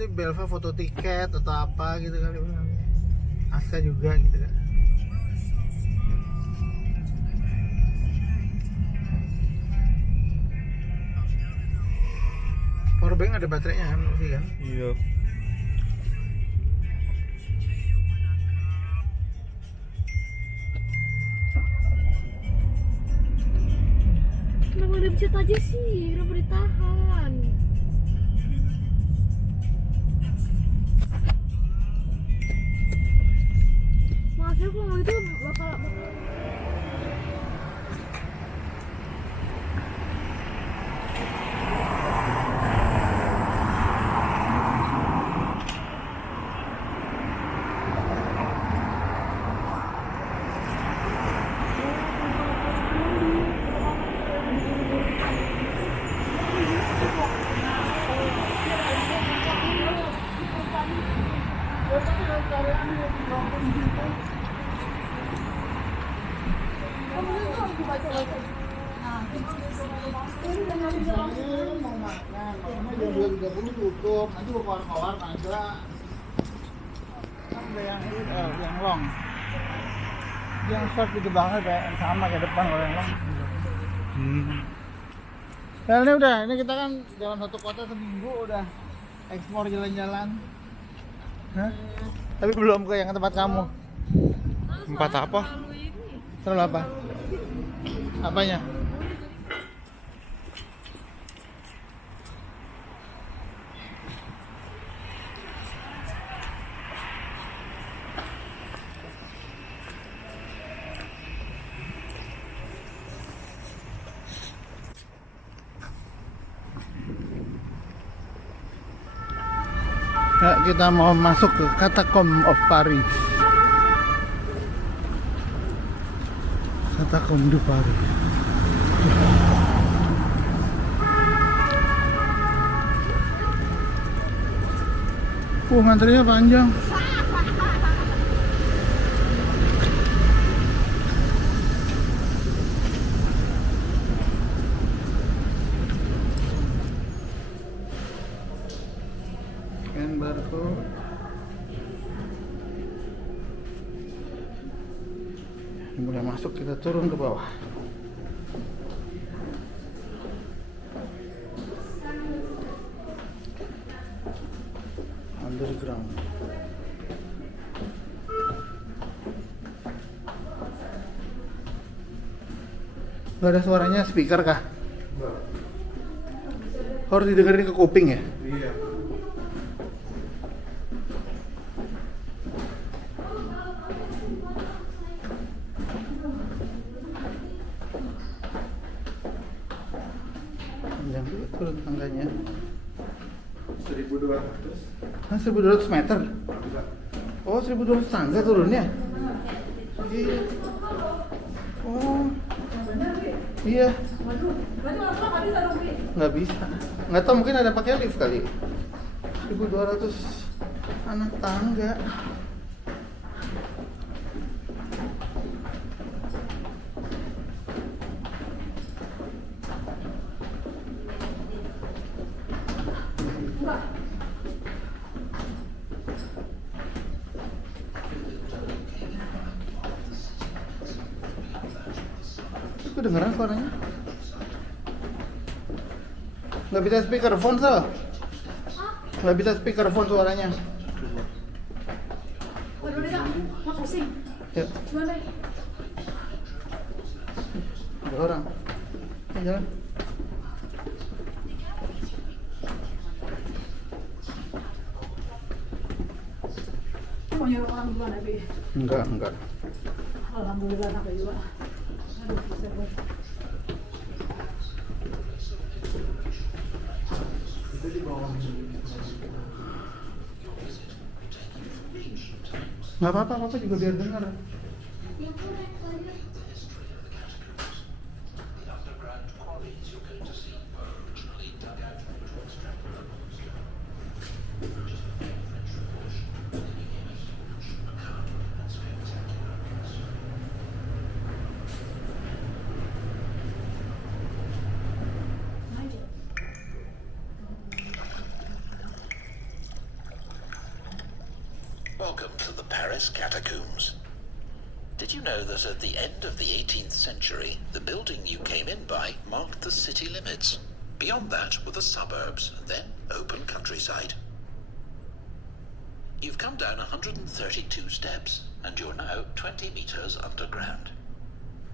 nanti Belva foto tiket atau apa gitu kali. Aska juga gitu kan. Powerbank ada baterainya kan, sih kan? Iya. Kenapa udah pencet aja sih? Kenapa ditahan? Maaf ya kalau itu bakal Mau makan, makanya jam 2.30 tutup. Nanti mau keluar-keluar ada. Kan ada yang long. Yang short gitu banget kayak sama kayak depan kalau yang long. Nah ini udah, ini kita kan dalam satu kota seminggu udah eksplor jalan-jalan. Hah? Tapi belum ke yang tempat kamu. Tempat apa? Terlalu apa? Apanya? Nah, kita mau masuk ke Catacombs of Paris. Catacombs of Paris. Ngantrinya panjang. Scan barcode. Mulai masuk, kita turun ke bawah. Underground. Gak ada suaranya speaker kah? Enggak. Harus didengerin ke kuping ya? Iya. Panjang juga turun tangganya. 1.200. Hah, 1.200 meter? Enggak. Oh, 1.200 tangga turunnya? Iya. Oh. Iya. Nggak bisa. Nggak tahu, mungkin ada pakai lift kali. 1.200 anak tangga. Kedengeran suaranya? Nggak bisa speakerphone, Sal. Nggak bisa speakerphone suaranya. waduh deh kak, mau pusing. Ya, Gimana? ada orang. Jalan. Mau nyuruh orang duluan ya, Bi? Enggak. Alhamdulillah sampai juga. Aduh, bisa buat. Nggak apa-apa, apa juga biar dengar. Welcome to the Paris Catacombs. Did you know that at the end of the 18th century, the building you came in by marked the city limits? Beyond that were the suburbs, and then open countryside. You've come down 132 steps, and you're now 20 meters underground.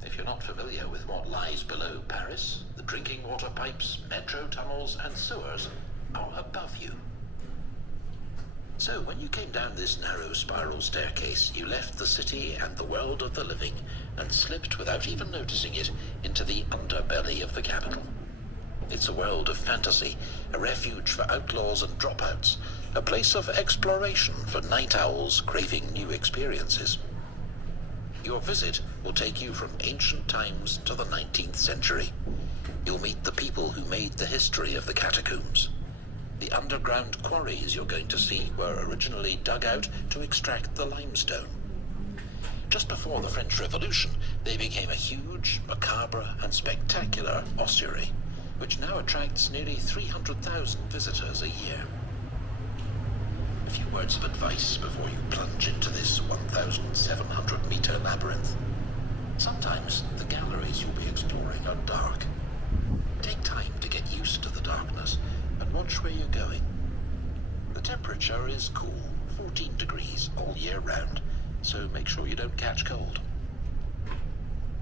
If you're not familiar with what lies below Paris, the drinking water pipes, metro tunnels, and sewers are above you. So when you came down this narrow spiral staircase, you left the city and the world of the living and slipped without even noticing it into the underbelly of the capital. It's a world of fantasy, a refuge for outlaws and dropouts, a place of exploration for night owls craving new experiences. Your visit will take you from ancient times to the 19th century. You'll meet the people who made the history of the catacombs. The underground quarries you're going to see were originally dug out to extract the limestone. Just before the French Revolution, they became a huge, macabre, and spectacular ossuary, which now attracts nearly 300,000 visitors a year. A few words of advice before you plunge into this 1,700-meter labyrinth. Sometimes the galleries you'll be exploring are dark. Take time to get used to the darkness and watch where you're going. The temperature is cool, 14 degrees all year round, so make sure you don't catch cold.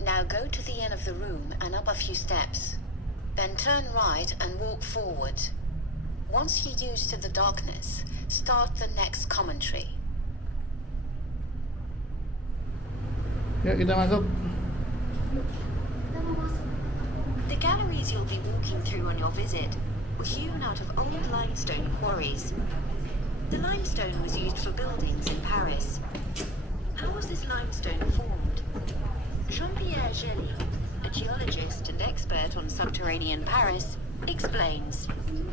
Now go to the end of the room and up a few steps. Then turn right and walk forward. Once you're used to the darkness, start the next commentary. Yuk kita masuk. The galleries you'll be walking through on your visit were hewn out of old limestone quarries. The limestone was used for buildings in Paris. How was this limestone formed? Jean-Pierre Gély, a geologist and expert on subterranean Paris, explains.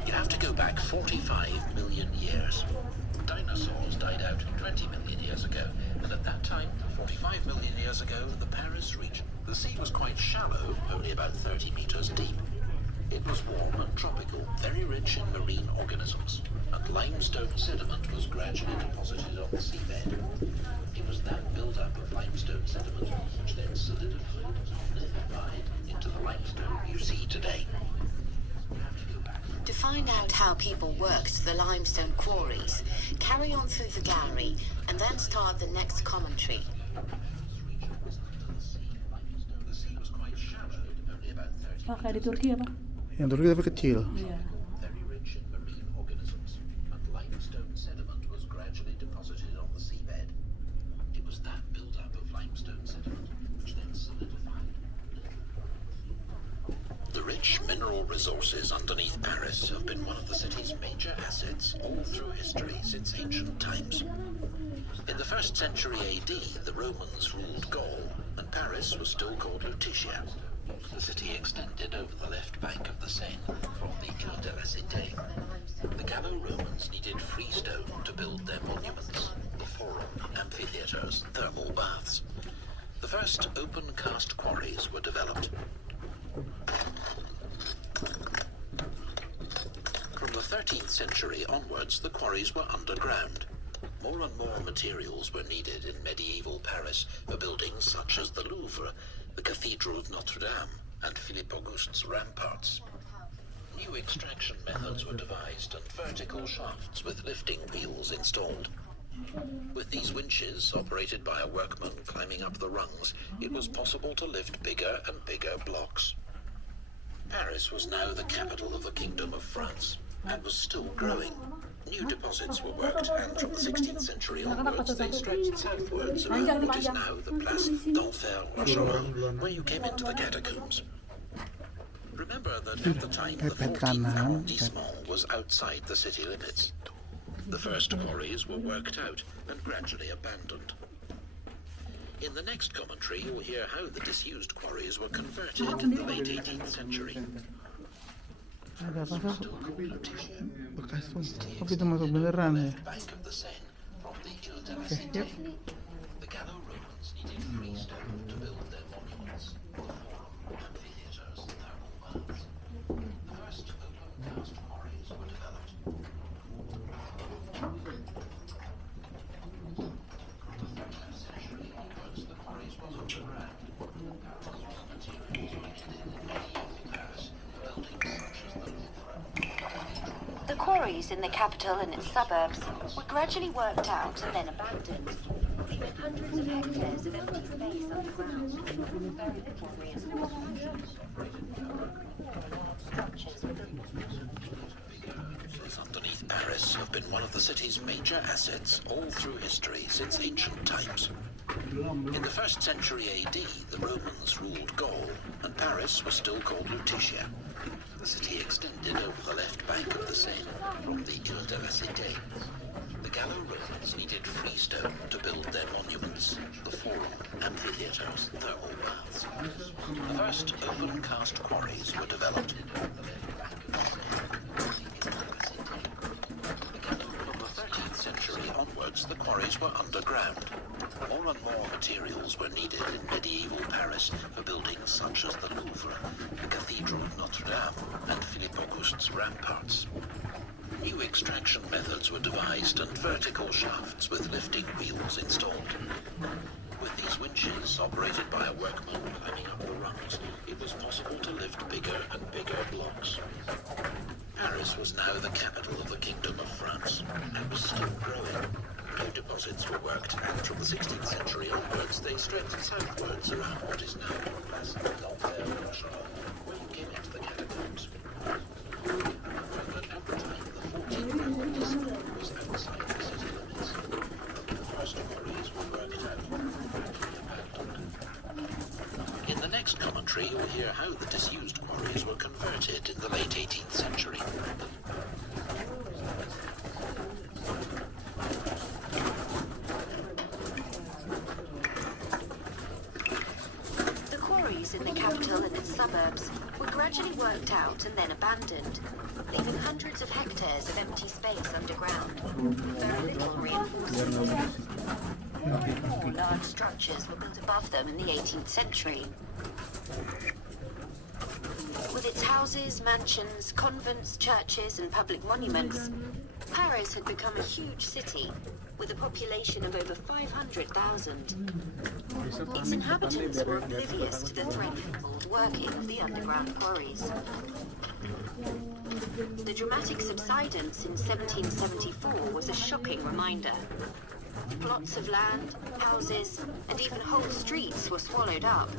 You have to go back 45 million years. Dinosaurs died out 20 million years ago, and at that time, 45 million years ago, the Paris region. The sea was quite shallow, only about 30 meters deep. It was warm and tropical, very rich in marine organisms, and limestone sediment was gradually deposited on the seabed. It was that build-up of limestone sediment which then solidified into the limestone you see today. To find out how people worked the limestone quarries, carry on through the gallery and then start the next commentary. Oh, kayak di Turki apa? Yang Turki tapi kecil. Iya. Very rich in marine organisms, and limestone sediment was gradually deposited on the seabed. It was that build-up of limestone sediment which then solidified. The rich mineral resources underneath Paris have been one of the city's major assets all through history since ancient times. In the 1st century AD, the Romans ruled Gaul, and Paris was still called Lutetia. The city extended over the left bank of the Seine from the Quai de la Cité. The Gallo-Romans needed freestone to build their monuments, the forum, amphitheaters, thermal baths. The first open-cast quarries were developed. From the 13th century onwards, the quarries were underground. More and more materials were needed in medieval Paris for buildings such as the Louvre, the Cathedral of Notre Dame, and Philippe Auguste's ramparts. New extraction methods were devised and vertical shafts with lifting wheels installed. With these winches, operated by a workman climbing up the rungs, it was possible to lift bigger and bigger blocks. Paris was now the capital of the Kingdom of France, and was still growing. New deposits were worked, and from the 16th century onwards, they stretched southwards around what is now the Place d'Enfer-Rochereau, where you came into the catacombs. Remember that at the time, the 14th arrondissement was outside the city limits. The first quarries were worked out and gradually abandoned. In the next commentary, you'll hear how the disused quarries were converted in the late 18th century. Ada apa sih? Bekas tuh. Oh, kita masuk beneran ya. Oke, yuk. The Gallo-Romans needed freestone to build their monuments, amphitheaters, thermal baths. The first open-cast quarries were developed. quarries in the capital and its suburbs were gradually worked out and then abandoned, leaving hundreds of hectares of empty space underground with very little reinforcement. Structures were built. Underneath Paris have been one of the city's major assets all through history since ancient times. In the 1st century AD, the Romans ruled Gaul, and Paris was still called Lutetia. The city extended over the left bank of the Seine from the Ile de la Cité. The Gallo-Romans needed freestone to build their monuments, the Forum, amphitheatres, thermal baths. The first open-cast quarries were developed. From the 13th century onwards, the quarries were underground. More and more materials were needed in medieval Paris for buildings such as the Louvre, the Cathedral of Notre Dame, and Philippe Auguste's ramparts. New extraction methods were devised and vertical shafts with lifting wheels installed. With these winches, operated by a workman climbing up the rungs, it was possible to lift bigger and bigger blocks. Paris was now the capital of the Kingdom of France, and was still growing. New deposits were worked, and from the 16th century onwards, they stretched southwards around what is now the Place d'Enfer Rochereau, where you came into the catacombs. But at the time, the 14th district was outside the city limits. The first quarries were worked out. In the next commentary, you'll hear how the disused quarries were converted in the late 18th century. The quarries in the capital and its suburbs were gradually worked out and then abandoned, leaving hundreds of hectares of empty space underground. Very little reinforcement. More large structures were built above them in the 18th century. With its houses, mansions, convents, churches, and public monuments, Paris had become a huge city with a population of over 500,000. Its inhabitants were oblivious to the threefold working of the underground quarries. The dramatic subsidence in 1774 was a shocking reminder. Plots of land, houses, and even whole streets were swallowed up.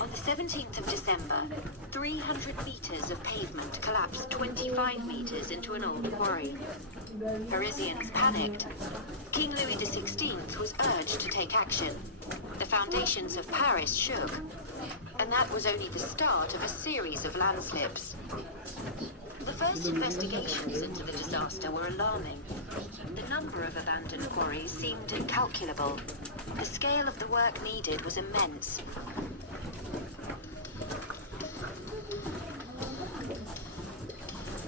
On the 17th of December, 300 meters of pavement collapsed 25 meters into an old quarry. Parisians panicked. King Louis XVI was urged to take action. The foundations of Paris shook, and that was only the start of a series of landslips. The first investigations into the disaster were alarming. The number of abandoned quarries seemed incalculable. The scale of the work needed was immense.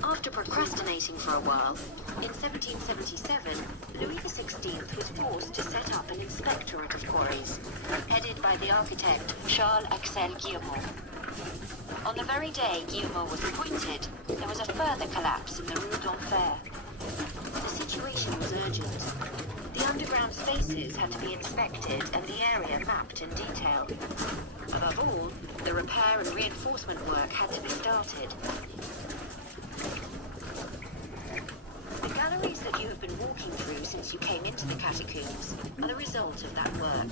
After procrastinating for a while, in 1777, Louis XVI was forced to set up an inspectorate of quarries, headed by the architect Charles-Axel Guillemot. On the very day Guillemot was appointed, there was a further collapse in the Rue d'Enfer. The situation was urgent. The underground spaces had to be inspected and the area mapped in detail. Above all, the repair and reinforcement work had to be started. The galleries that you have been walking through since you came into the catacombs are the result of that work.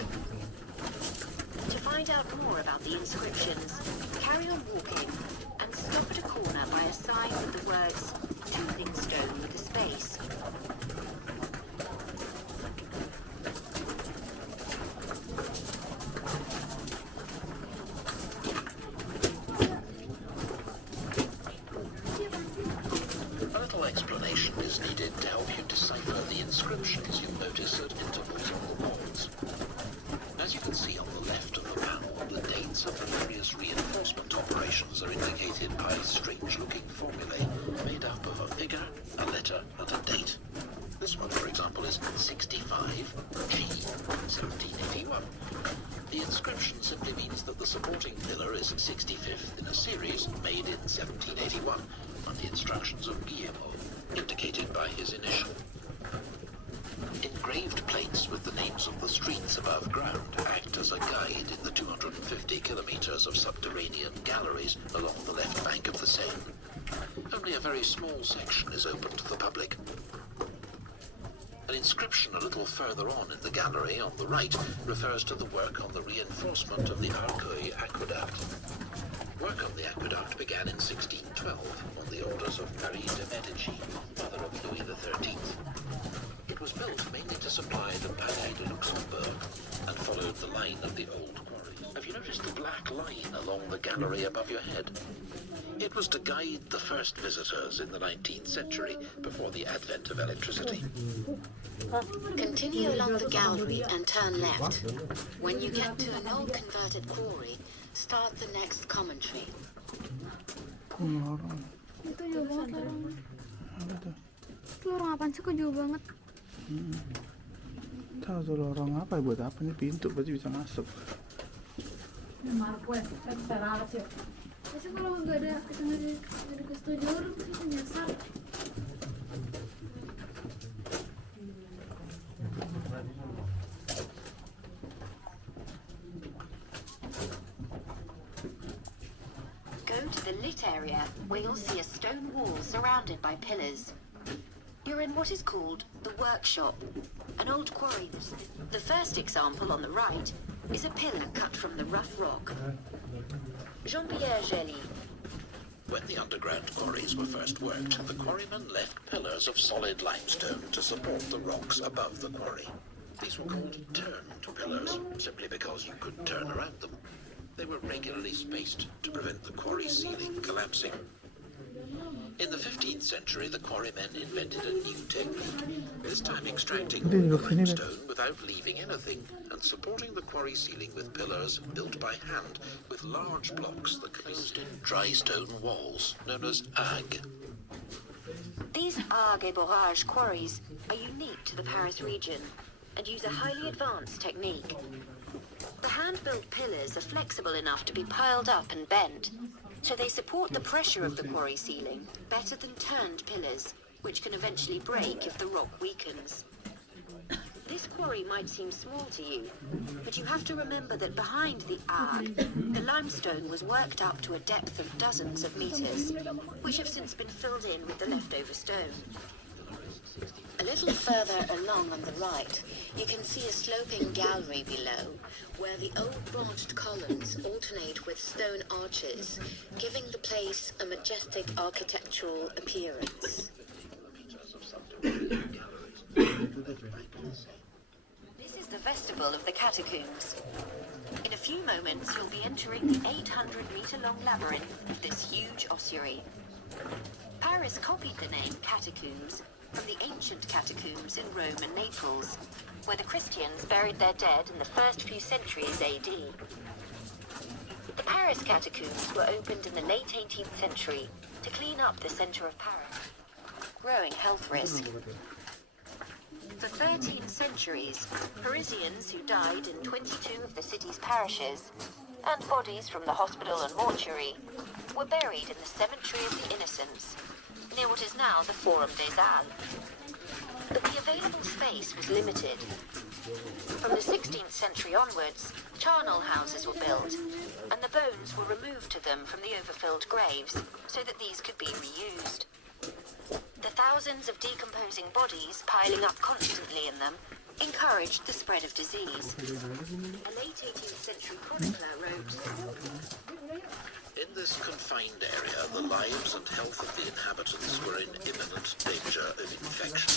To find out more about the inscriptions, carry on walking and stop at a corner by a sign with the words "Toothing Stone with a space." A little explanation is needed to help you decipher the inscriptions you notice at intervals on the walls. As you can see on the left of the panel, the dates of the various reinforcement operations are indicated by strange-looking formulae made up of a figure, a letter, and a date. This one, for example, is 65 G 1781. The inscription simply means that the supporting pillar is 65th in a series made in 1781, and the instructions of Guillemot, indicated by his initial. Engraved plates with the names of the streets above ground act as a guide in the 250 kilometers of subterranean galleries along the left bank of the Seine. Only a very small section is open to the public. An inscription a little further on in the gallery on the right refers to the work on the reinforcement of the Arcueil aqueduct. Work on the aqueduct began in 1612 on the orders of Marie de Medici, mother of Louis XIII. It was built mainly to supply the Palais de Luxembourg and followed the line of the old quarries. Have you noticed the black line along the gallery above your head? It was to guide the first visitors in the 19th century before the advent of electricity. Continue along the gallery and turn left. When you get to an old converted quarry, start the next commentary. Lorong. Itu jauh banget lorong. Apa tuh? Itu lorong apaan sih kok jauh banget? Tahu tuh lorong apa ya, buat apa nih, pintu berarti bisa masuk. Biasanya kalau nggak ada kesetujuan bisa nyasar. Go to the lit area where you'll see a stone wall surrounded by pillars. You're in what is called the workshop, an old quarry. The first example on the right is a pillar cut from the rough rock. Jean-Pierre Gély. When the underground quarries were first worked, the quarrymen left pillars of solid limestone to support the rocks above the quarry. These were called turned pillars, simply because you could turn around them. They were regularly spaced to prevent the quarry ceiling collapsing. In the 15th century, the quarrymen invented a new technique, this time extracting all the limestone without leaving anything, and supporting the quarry ceiling with pillars built by hand with large blocks that could be used in dry stone walls, known as agges. These Agges et Borage quarries are unique to the Paris region and use a highly advanced technique. The hand-built pillars are flexible enough to be piled up and bent, so they support the pressure of the quarry ceiling better than turned pillars, which can eventually break if the rock weakens. This quarry might seem small to you, but you have to remember that behind the Agges, the limestone was worked up to a depth of dozens of meters, which have since been filled in with the leftover stone. A little further along on the right, you can see a sloping gallery below, where the old branched columns alternate with stone arches, giving the place a majestic architectural appearance. This is the vestibule of the catacombs. In a few moments, you'll be entering the 800-meter-long labyrinth of this huge ossuary. Paris copied the name catacombs from the ancient catacombs in Rome and Naples, where the Christians buried their dead in the first few centuries AD. The Paris catacombs were opened in the late 18th century to clean up the center of Paris, growing health risk. For 13 centuries, Parisians who died in 22 of the city's parishes, and bodies from the hospital and mortuary, were buried in the Cemetery of the Innocents, near what is now the Forum des Halles. But the available space was limited. From the 16th century onwards, charnel houses were built, and the bones were removed to them from the overfilled graves so that these could be reused. The thousands of decomposing bodies piling up constantly in them encouraged the spread of disease. A late 18th century chronicler wrote, In this confined area, the lives and health of the inhabitants were in imminent danger of infection.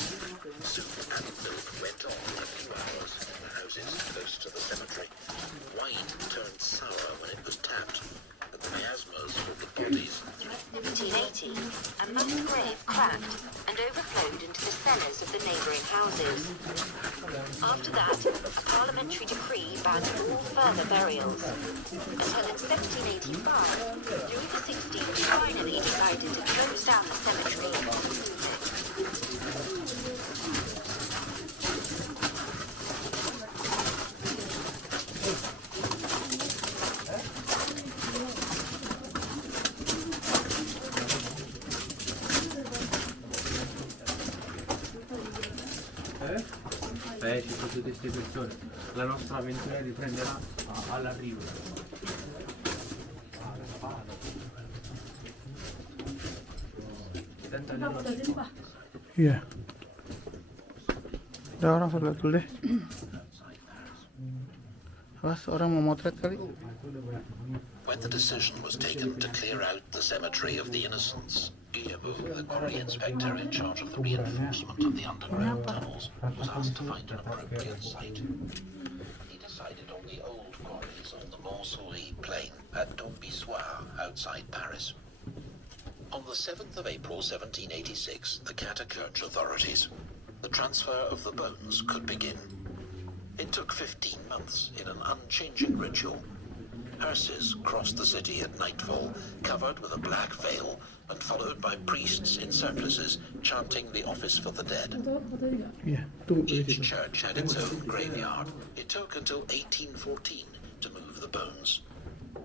Soup and milk went on a few hours in the houses close to the cemetery. Wine turned sour when it was tapped, and the miasmas filled the bodies. in 1880, a mass grave cracked and overflowed into the cellars of the neighbouring houses. After that, a parliamentary decree banned all further burials, until in 1785, Louis XVI finally decided to close down the cemetery. Ci sono tutte queste persone. La nostra avventura riprenderà all'arrivo. Iya. Ada orang lihat dulu deh. Pas orang mau motret kali. When the decision was taken to clear out the cemetery of the innocents, Guillermo, the quarry inspector in charge of the reinforcement of the underground tunnels, was asked to find an appropriate site. He decided on the old quarries on the Montsouris plain at Dombissoire outside Paris. On the 7th of April 1786, the Catacombs authorities, the transfer of the bones could begin. It took 15 months in an unchanging ritual. Hearses crossed the city at nightfall, covered with a black veil, and followed by priests in surplices chanting the office for the dead. Iya, tunggu di Each situ. church had its own graveyard. It took until 1814 to move the bones.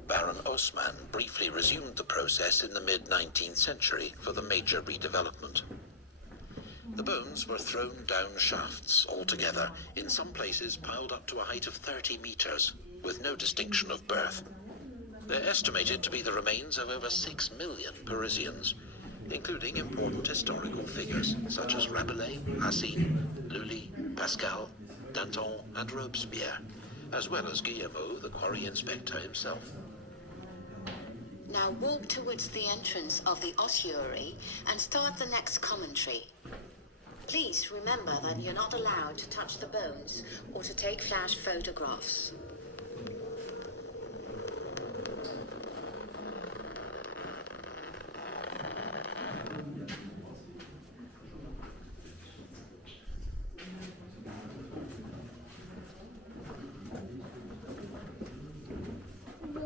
Baron Haussmann briefly resumed the process in the mid-19th century for the major redevelopment. The bones were thrown down shafts altogether, in some places piled up to a height of 30 meters, with no distinction of birth. They're estimated to be the remains of over 6 million Parisians, including important historical figures such as Rabelais, Racine, Lully, Pascal, Danton, and Robespierre, as well as Guillermo, the quarry inspector himself. Now walk towards the entrance of the ossuary and start the next commentary. Please remember that you're not allowed to touch the bones or to take flash photographs.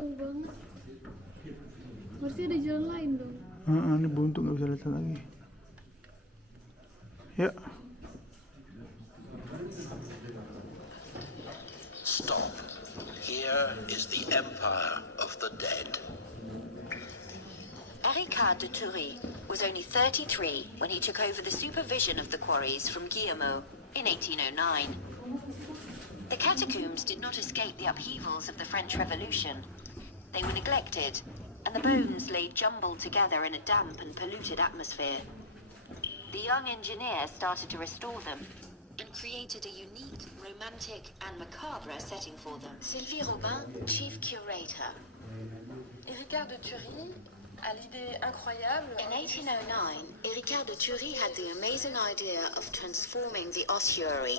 Jauh banget. Berarti ada jalan lain dong. Ini buntu nggak bisa lihat lagi. Ya. Stop. Here is the empire of the dead. Ricard de Thury was only 33 when he took over the supervision of the quarries from Guillermo in 1809. The catacombs did not escape the upheavals of the French Revolution. They were neglected, and the bones lay jumbled together in a damp and polluted atmosphere. The young engineer started to restore them and created a unique, romantic and macabre setting for them. Sylvie Robin, chief curator. Ricard de Thury a l'idée incroyable. In 1809, Ricard de Thury had the amazing idea of transforming the ossuary,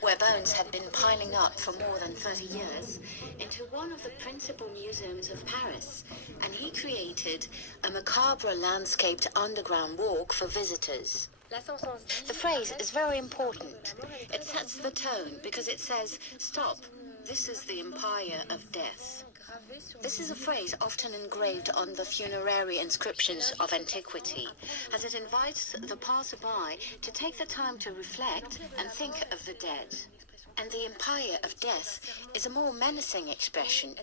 where bones had been piling up for more than 30 years, into one of the principal museums of Paris, and he created a macabre landscaped underground walk for visitors. The phrase is very important. It sets the tone because it says, "Stop, this is the empire of death." This is a phrase often engraved on the funerary inscriptions of antiquity, as it invites the passerby to take the time to reflect and think of the dead. And the empire of death is a more menacing expression.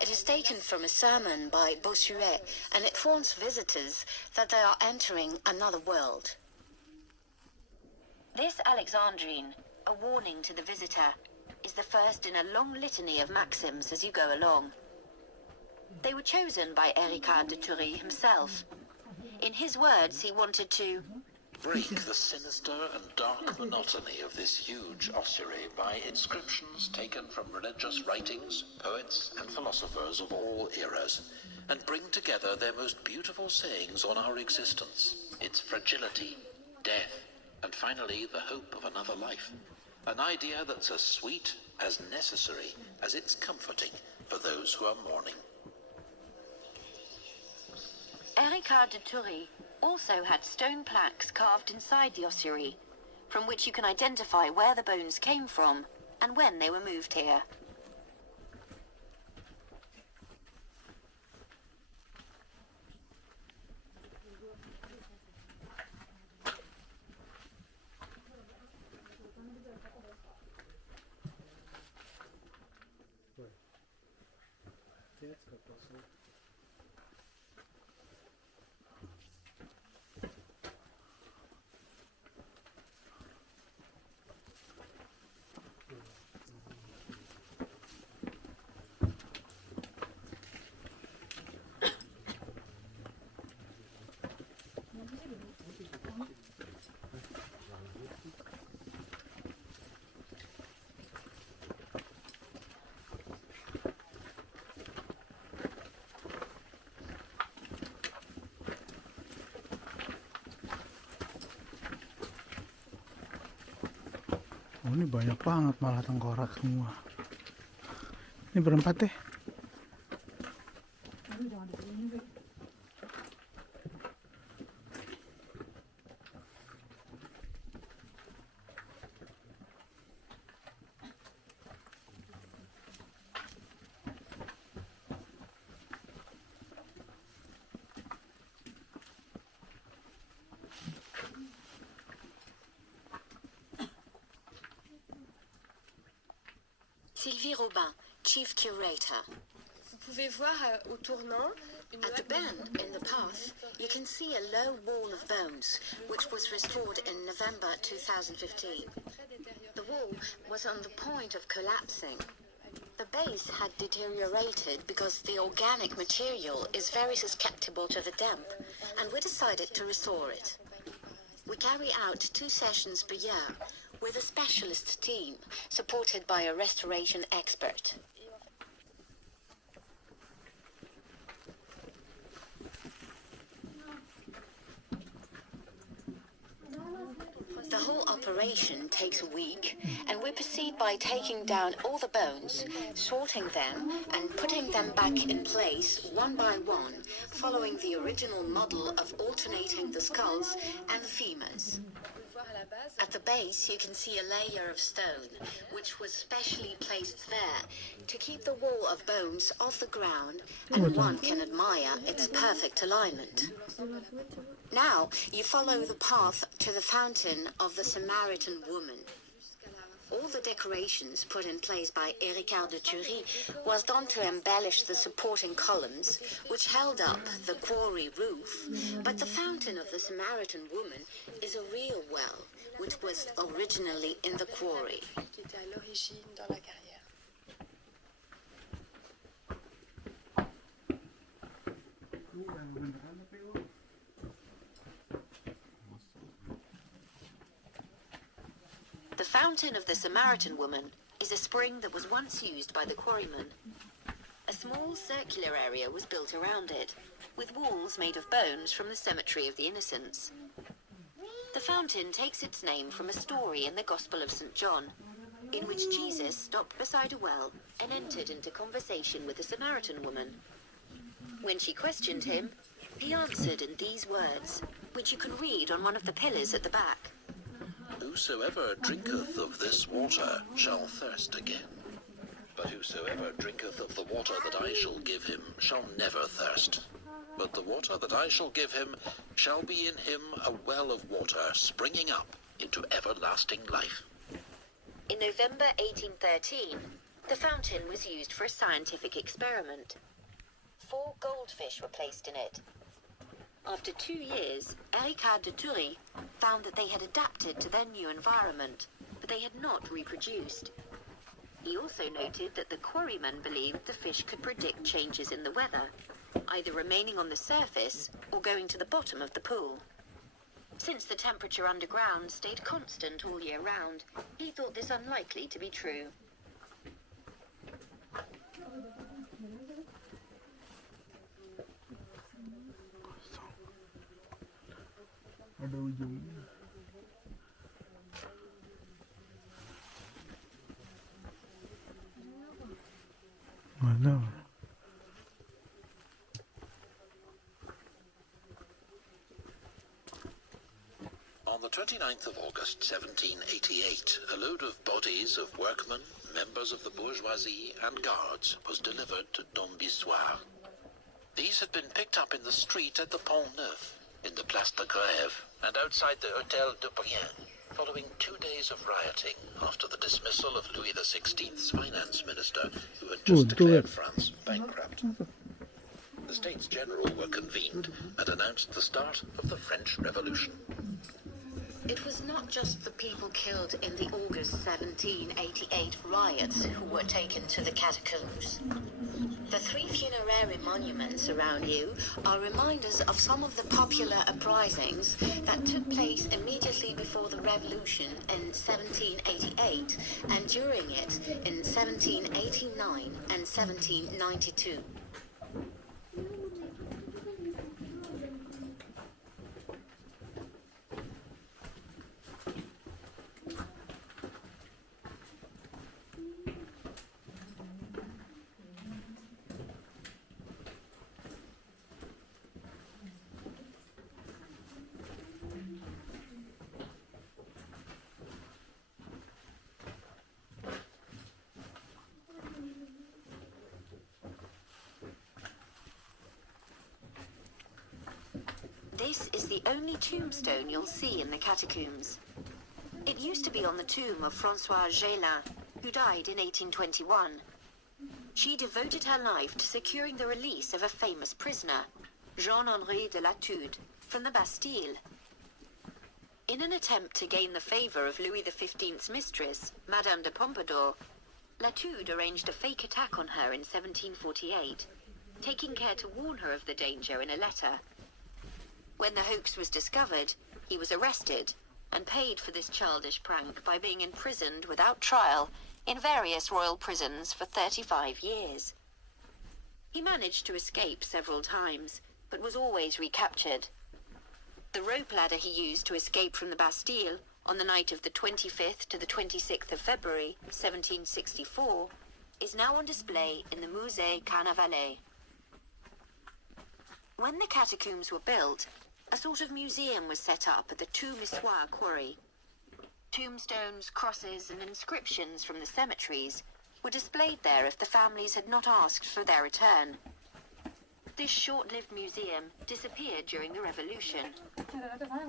It is taken from a sermon by Bossuet, and it warns visitors that they are entering another world. This Alexandrine, a warning to the visitor, is the first in a long litany of maxims as you go along. They were chosen by Ricard de Thury himself. In his words, he wanted to Break the sinister and dark monotony of this huge ossuary by inscriptions taken from religious writings, poets, and philosophers of all eras, and bring together their most beautiful sayings on our existence, its fragility, death, and finally the hope of another life. An idea that's as sweet, as necessary, as it's comforting for those who are mourning. Ricard de Thury also had stone plaques carved inside the ossuary, from which you can identify where the bones came from and when they were moved here. Oh, ini banyak banget malah tengkorak semua. Ini berempat deh. Sylvie Robin, Chief Curator. Vous pouvez voir au tournant une At the bend in the path, you can see a low wall of bones, which was restored in November 2015. The wall was on the point of collapsing. The base had deteriorated because the organic material is very susceptible to the damp, and we decided to restore it. We carry out 2 sessions per year with a specialist team supported by a restoration expert. The whole operation takes a week, and we proceed by taking down all the bones, sorting them, and putting them back in place one by one, following the original model of alternating the skulls and the femurs. At the base, you can see a layer of stone, which was specially placed there to keep the wall of bones off the ground, and one can admire its perfect alignment. Now, you follow the path to the fountain of the Samaritan woman. All the decorations put in place by Ericard de Thury was done to embellish the supporting columns, which held up the quarry roof, but the fountain of the Samaritan woman is a real well, which was originally in the quarry. qui était à l'origine dans la carrière. The fountain of the Samaritan woman is a spring that was once used by the quarrymen. A small circular area was built around it, with walls made of bones from the Cemetery of the Innocents. The fountain takes its name from a story in the Gospel of St. John, in which Jesus stopped beside a well and entered into conversation with a Samaritan woman. When she questioned him, he answered in these words, which you can read on one of the pillars at the back. Whosoever drinketh of this water shall thirst again. But whosoever drinketh of the water that I shall give him shall never thirst. But the water that I shall give him shall be in him a well of water springing up into everlasting life. In November 1813, the fountain was used for a scientific experiment. 4 goldfish were placed in it. After 2 years, Ericard de Thury found that they had adapted to their new environment, but they had not reproduced. He also noted that the quarrymen believed the fish could predict changes in the weather, either remaining on the surface or going to the bottom of the pool. Since the temperature underground stayed constant all year round, he thought this unlikely to be true. Ada ujungnya. Mana? On the 29th of August 1788, a load of bodies of workmen, members of the bourgeoisie and guards was delivered to Dombissoir. These had been picked up in the street at the Pont Neuf, in the Place de Grève, and outside the Hôtel de Brienne, following 2 days of rioting after the dismissal of Louis XVI's finance minister, who had just declared France bankrupt. The States General were convened and announced the start of the French Revolution. It was not just the people killed in the August 1788 riots who were taken to the catacombs. The 3 funerary monuments around you are reminders of some of the popular uprisings that took place immediately before the revolution in 1788 and during it in 1789 and 1792. This is the only tombstone you'll see in the catacombs. It used to be on the tomb of Françoise Gélin, who died in 1821. She devoted her life to securing the release of a famous prisoner, Jean-Henri de Latude, from the Bastille. In an attempt to gain the favor of Louis XV's mistress, Madame de Pompadour, Latude arranged a fake attack on her in 1748, taking care to warn her of the danger in a letter. When the hoax was discovered, he was arrested and paid for this childish prank by being imprisoned without trial in various royal prisons for 35 years. He managed to escape several times, but was always recaptured. The rope ladder he used to escape from the Bastille on the night of the 25th to the 26th of February, 1764, is now on display in the Musée Carnavalet. When the catacombs were built, a sort of museum was set up at the Tombissoir quarry. Tombstones, crosses, and inscriptions from the cemeteries were displayed there if the families had not asked for their return. This short-lived museum disappeared during the Revolution.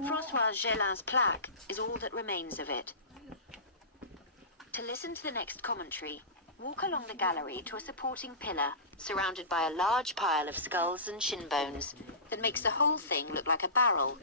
Françoise Gélin's plaque is all that remains of it. To listen to the next commentary, walk along the gallery to a supporting pillar surrounded by a large pile of skulls and shin bones that makes the whole thing look like a barrel.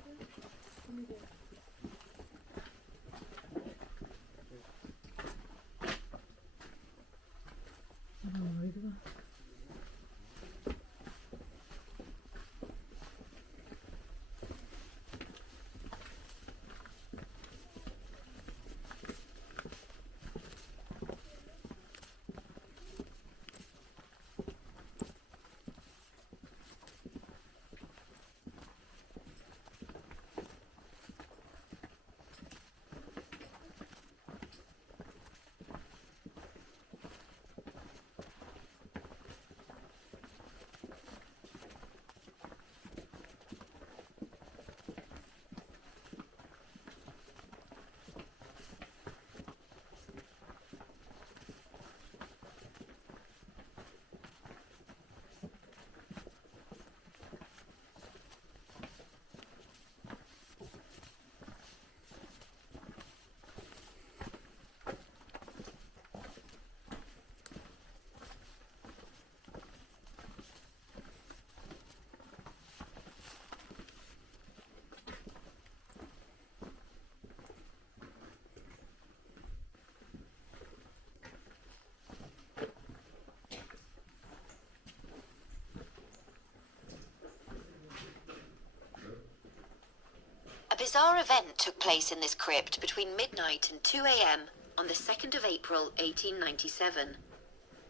A bizarre event took place in this crypt between midnight and 2 a.m. on the 2nd of April, 1897.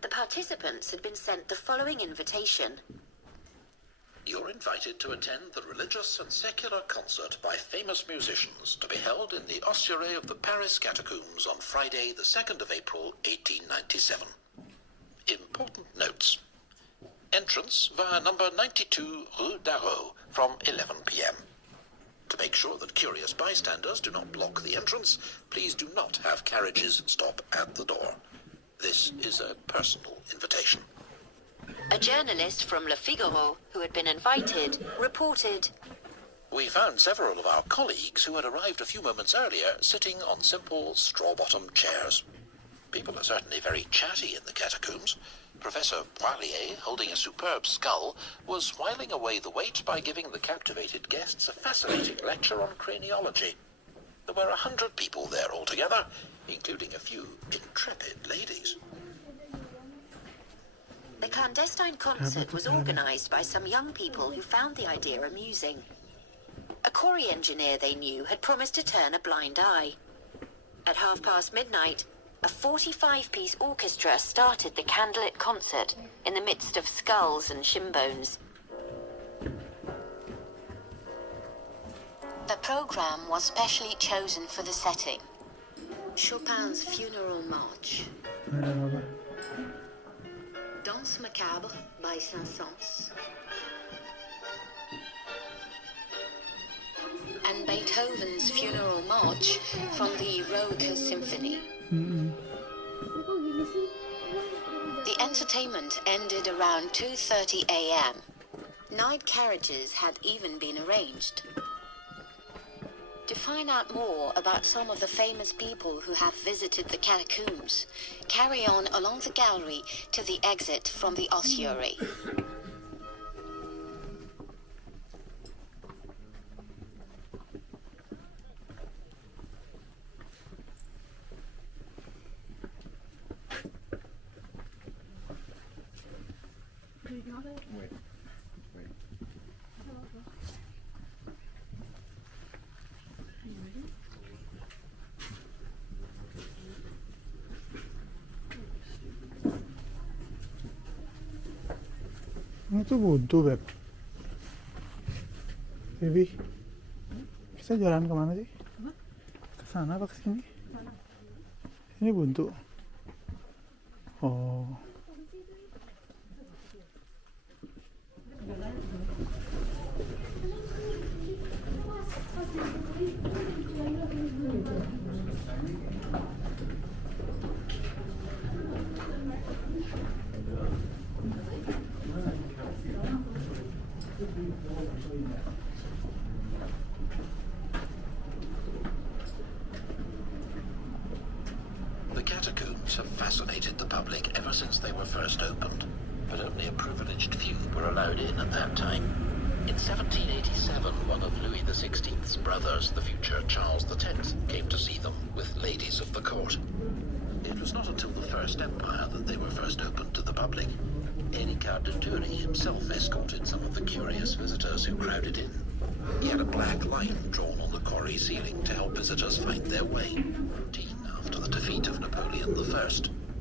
The participants had been sent the following invitation. You're invited to attend the religious and secular concert by famous musicians to be held in the ossuary of the Paris Catacombs on Friday, the 2nd of April, 1897. Important notes. Entrance via number 92 Rue Darrow from 11 p.m. To make sure that curious bystanders do not block the entrance, please do not have carriages stop at the door. This is a personal invitation. A journalist from Le Figaro, who had been invited, reported, We found several of our colleagues who had arrived a few moments earlier sitting on simple straw-bottomed chairs. People are certainly very chatty in the catacombs. Professor Poirier, holding a superb skull, was whiling away the wait by giving the captivated guests a fascinating lecture on craniology. There were 100 people there altogether, including a few intrepid ladies. The clandestine concert was organized by some young people who found the idea amusing. A quarry engineer they knew had promised to turn a blind eye. At midnight, a 45-piece orchestra started the candlelit concert in the midst of skulls and shin bones. The program was specially chosen for the setting. Chopin's Funeral March, Danse Macabre by Saint-Saëns, and Beethoven's Funeral March from the Eroica Symphony. The entertainment ended around 2:30 a.m. Night carriages had even been arranged. To find out more about some of the famous people who have visited the catacombs, carry on along the gallery to the exit from the ossuary. Itu buntu, Beb. Baby, kita jalan kemana sih? Ke sana apa ke sini? Ini buntu. Oh. The catacombs have fascinated the public ever since they were first opened, but only a privileged few were allowed in at that time. In 1787, one of Louis XVI's brothers, the future Charles X, came to see them with ladies of the court. It was not until the First Empire that they were first opened to the public. Ricard de Thury himself escorted some of the curious visitors who crowded in. He had a black line drawn on the quarry ceiling to help visitors find their way, routine after the defeat of Napoleon I,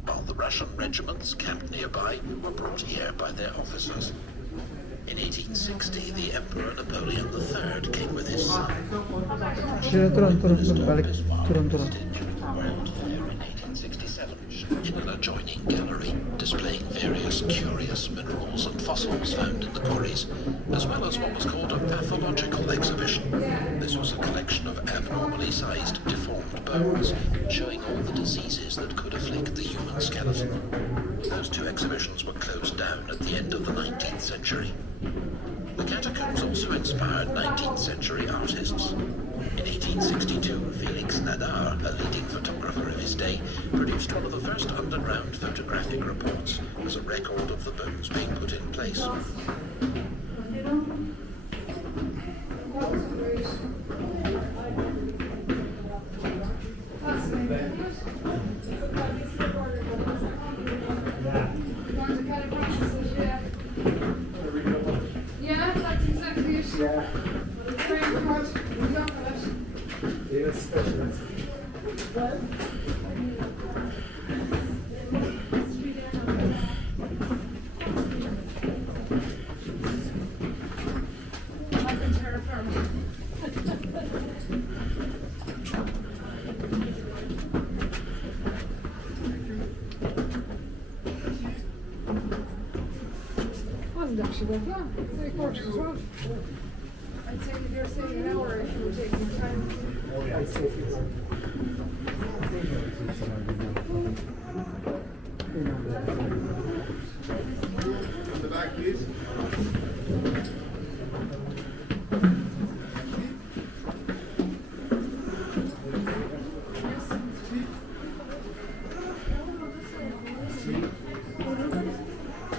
while the Russian regiments camped nearby were brought here by their officers. In 1860, the Emperor Napoleon III came with his son. Turun, balik. Turun. World Fair in 1867 in an adjoining gallery displaying various curious minerals and fossils found in the quarries, as well as what was called a pathological exhibition. This was a collection of abnormally sized, deformed bones, showing all the diseases that could afflict the human skeleton. Those two exhibitions were closed down at the end of the 19th century. The catacombs also inspired 19th century artists. In 1862, Felix Nadar, a leading photographer of his day, produced one of the first underground photographic reports as a record of the bones being put in place. Yeah, that's exactly it. Yeah. Wasn't actually that long. 3/4 as well. I'd say if you're saying an hour if you were taking your time. The back, please.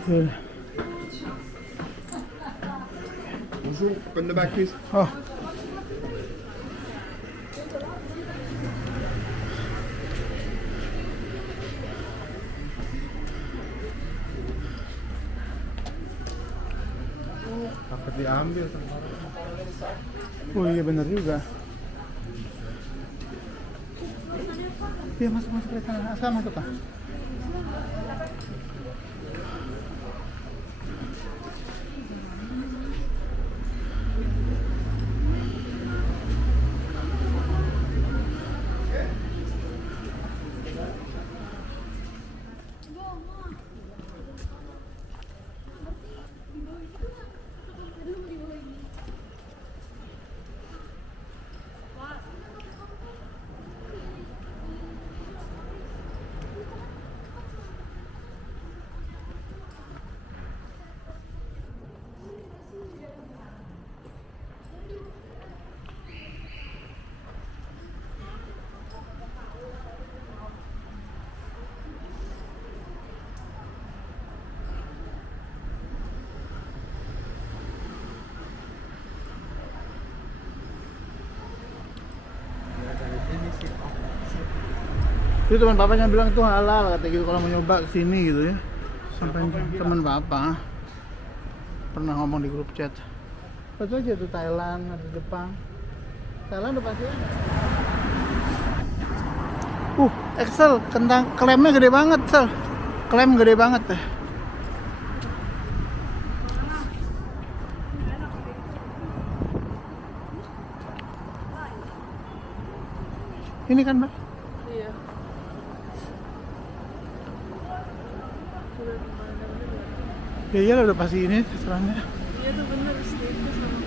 Yeah. Open the back, please. Oh. Takut diambil sama Oh iya benar juga. Iya masuk ke sana. Asal masuk Pak. Itu teman papanya bilang itu halal kata gitu kalau mau nyoba kesini gitu ya. Sampai teman papa pernah ngomong di grup chat. Betul aja tuh Thailand, ada Jepang. Thailand udah pasti ada. Excel, kentang klemnya gede banget, Sel. Klem gede banget deh. Ini kan, Mbak? Iya. Ya iyalah udah pasti ini restorannya. Iya tuh bener, steaknya sama.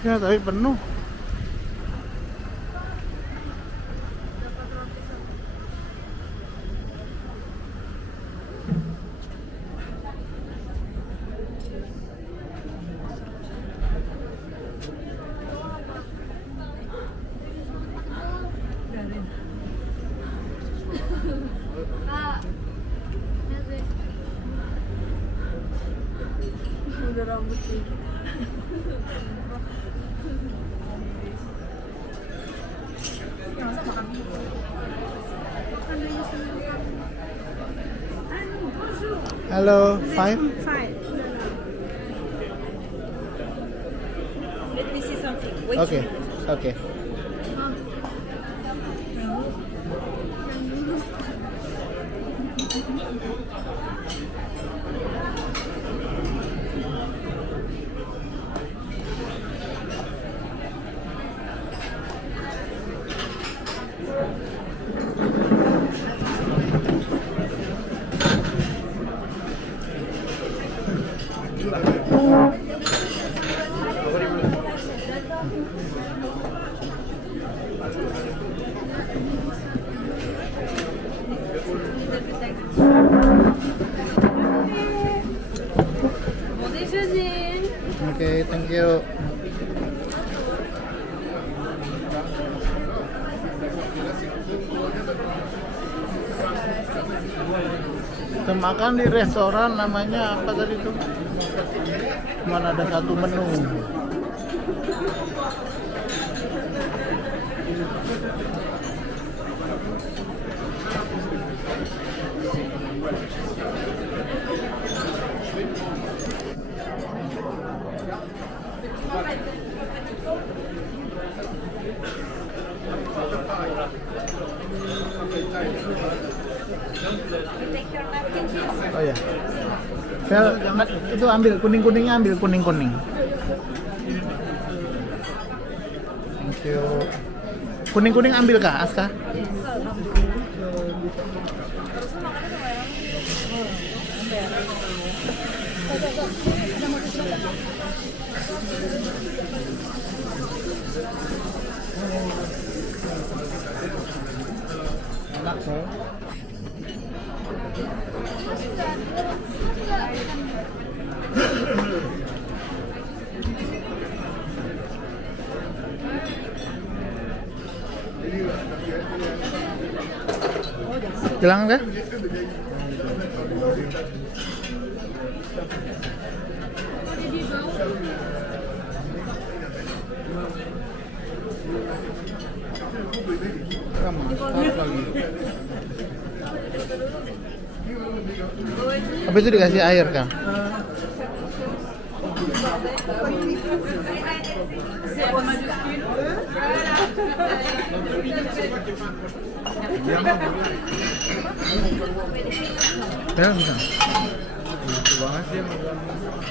Ya tapi penuh. Kak, lihat deh. Udah rambut sih. Halo, five. Let me see something. Wait. Oke, oke. Bon déjeuner. Oke, thank you. Kita makan di restoran namanya apa tadi tuh? Mana ada satu menu. Oh ya. Sel, itu ambil kuning-kuningnya, ambil kuning-kuning. Thank you. Kuning-kuning ambil kah, Aska? Enak tuh. Bilang deh. Habis itu dikasih air kan? Ya bisa. Lucu banget sih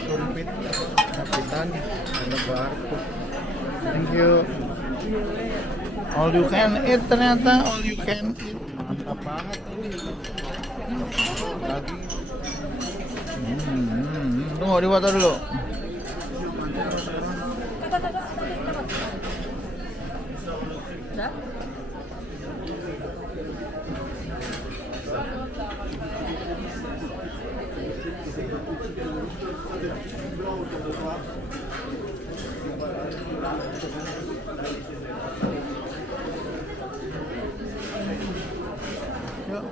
sumpit kapitan ada barcode. Thank you. All you can eat ternyata all you can eat. Mantap banget ini. Lagi. Tunggu di foto dulu. Yuk.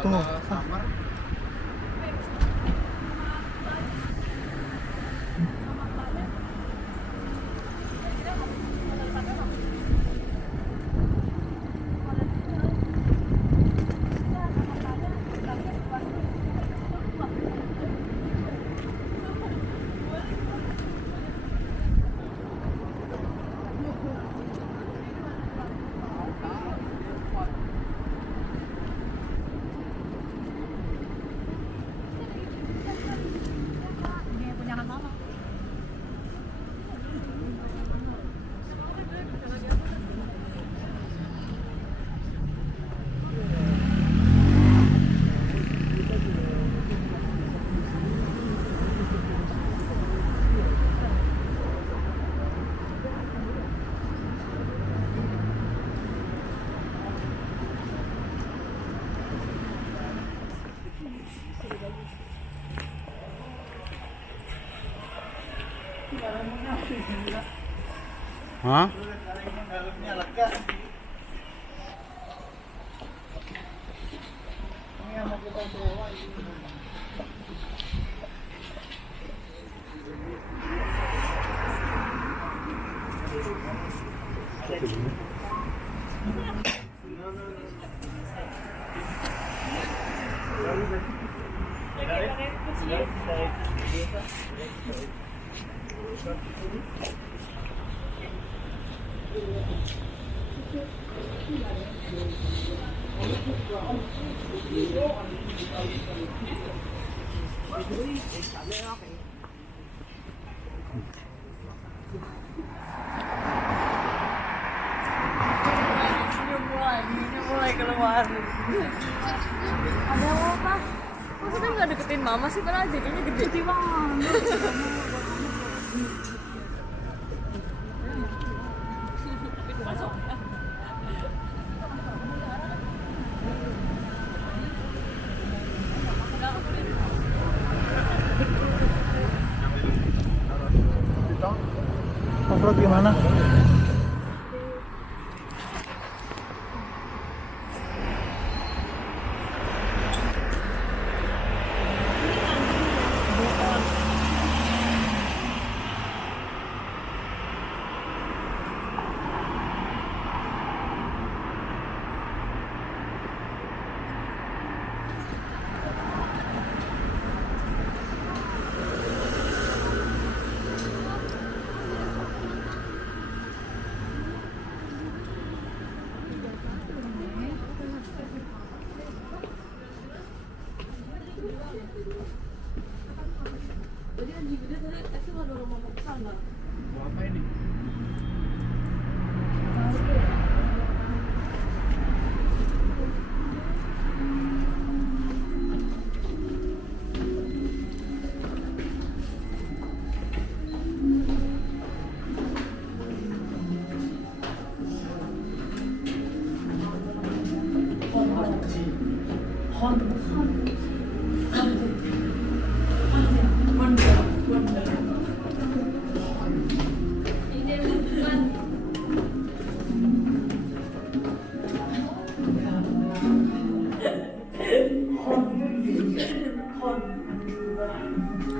tunggu. Hah? Dalamnya lega. Ini yang mau kita bawa ini. mulai keluar. Ada apa? Maksudnya nggak deketin mama sih, padahal jadinya gede banget. Off-road gimana?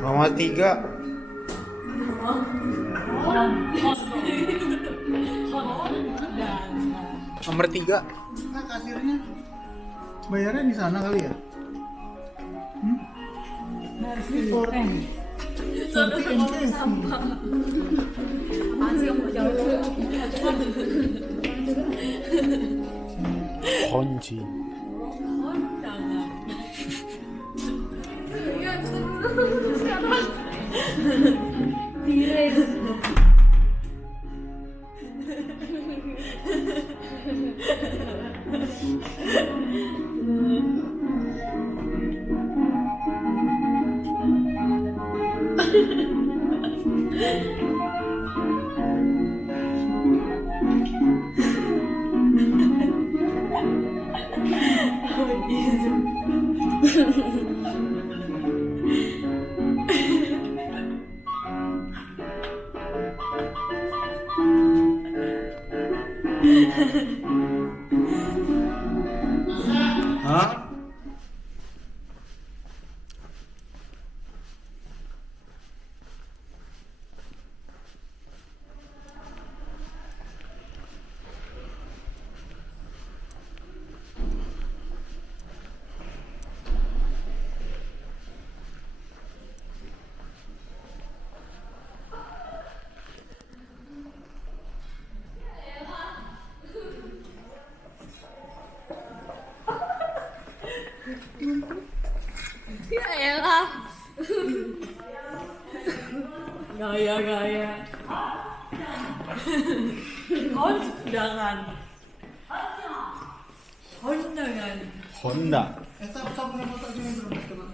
Nomor 3. Nomor 3. Nah, kasirnya bayarnya di sana kali ya? Ini 40. 40 and cash. Kunci. Hah? Ya elah. Gaya. Kondangan. Honda. Esa sabu na motor niya